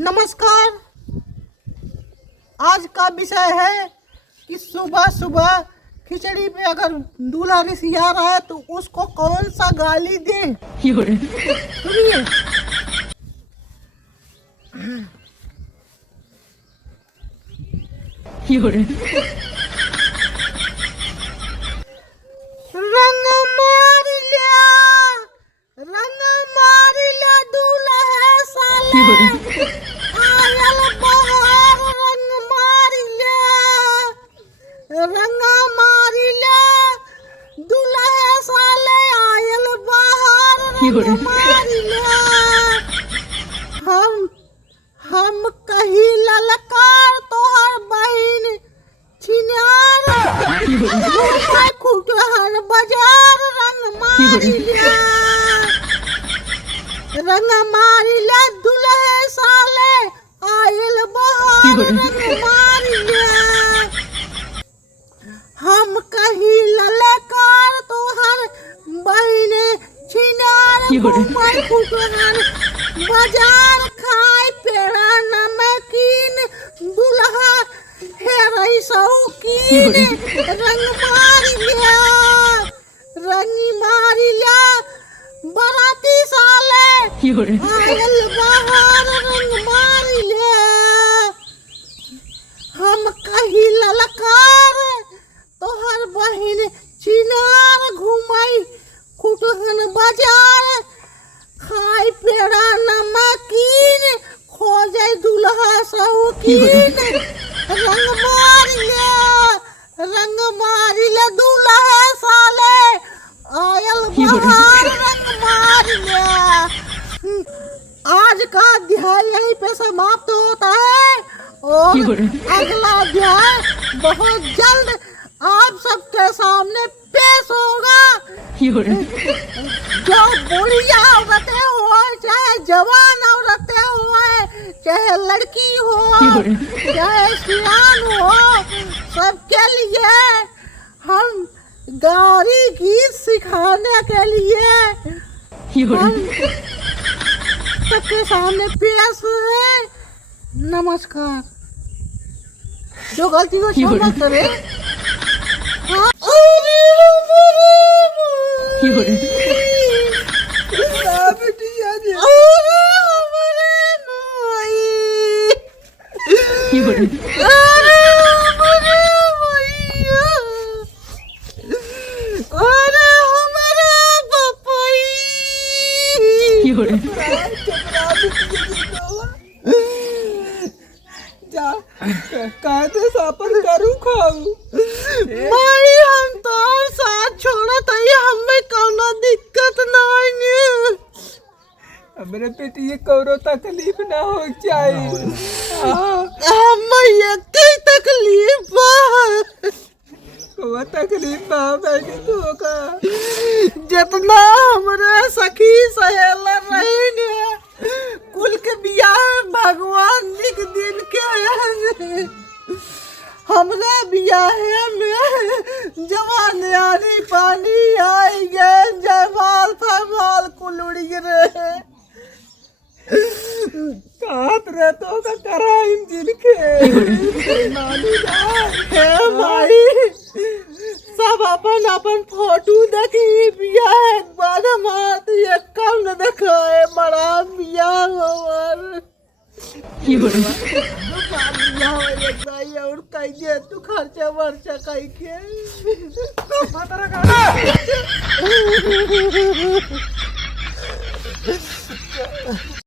नमस्कार। आज का विषय है कि सुबह सुबह खिचड़ी पे अगर दूल्हा रिसिया रहा है तो उसको कौन सा गाली दे। सुनिए। रंग मार लिया, रंग मार लिया दूल्हा है साले, आयल बहार रंग मार लिया, रंग मार लिया दूल्हा है साले, आयल बहार रंग मार लिया। हम कही ललकार तोहर बहिन छिनार, खुटहर बाजार रंग मार लिया, रंग मार लिया दूल्हे साले, आयल बहार रंग मार लिया। हम कही ललकार तोहर बहिन छिनार, खुटहर बाजार खाए पेड़ा नमकीन, दूल्हा है रही शौकीन, रंग मार लिया, रंग मार लिया बराती साले, आयल बहार रंग मार लिया। हम कही ललकार तोहर बहिन चिनार, घुमाई खुटहन बाजार खाए पेड़ा नमकीन, खोजे दूल्हा शौकीन, रंग मार लिया, रंग मार लिया दूल्हा है साले, आयल बहार रंग मार लिया। आज का अध्याय यहीं पे समाप्त होता है और अगला अध्याय बहुत जल्द आप सबके सामने पेश होगा। जो बुढ़िया औरतें हो, चाहे जवान औरतें हो, चाहे लड़की हो, चाहे सियान हो, सबके लिए हम गारी गीत सिखाने के लिए हम सबके सामने पेश है। नमस्कार। जो गलती को क्षमा करे। हाँ। कहते सापन करू खाऊ भाई, हम तो साथ छोड़ा था, हमें कौनो दिक्कत नहीं। हमरे बेटी ये कौनो तकलीफ ना हो चाहिए। हमें एक तकलीफ वो तकलीफ बेटी तो का जितना हमरे सखी सहेल रहेंगे कुल के बियाह भगवान लिख दिन के, हमरे बियाह में जवान यानी पानी आई गए, जयमाल फरमाल कुल उड़ गिरे। कात रहे तो का कराइम जिल के नानी हे भाई, सब अपन अपन फोटो देखी, बियाह एक बार हमार ये कम न दिखाए, बड़ा बियाह हमार और कहिए तू खर्चा वर्चा कही के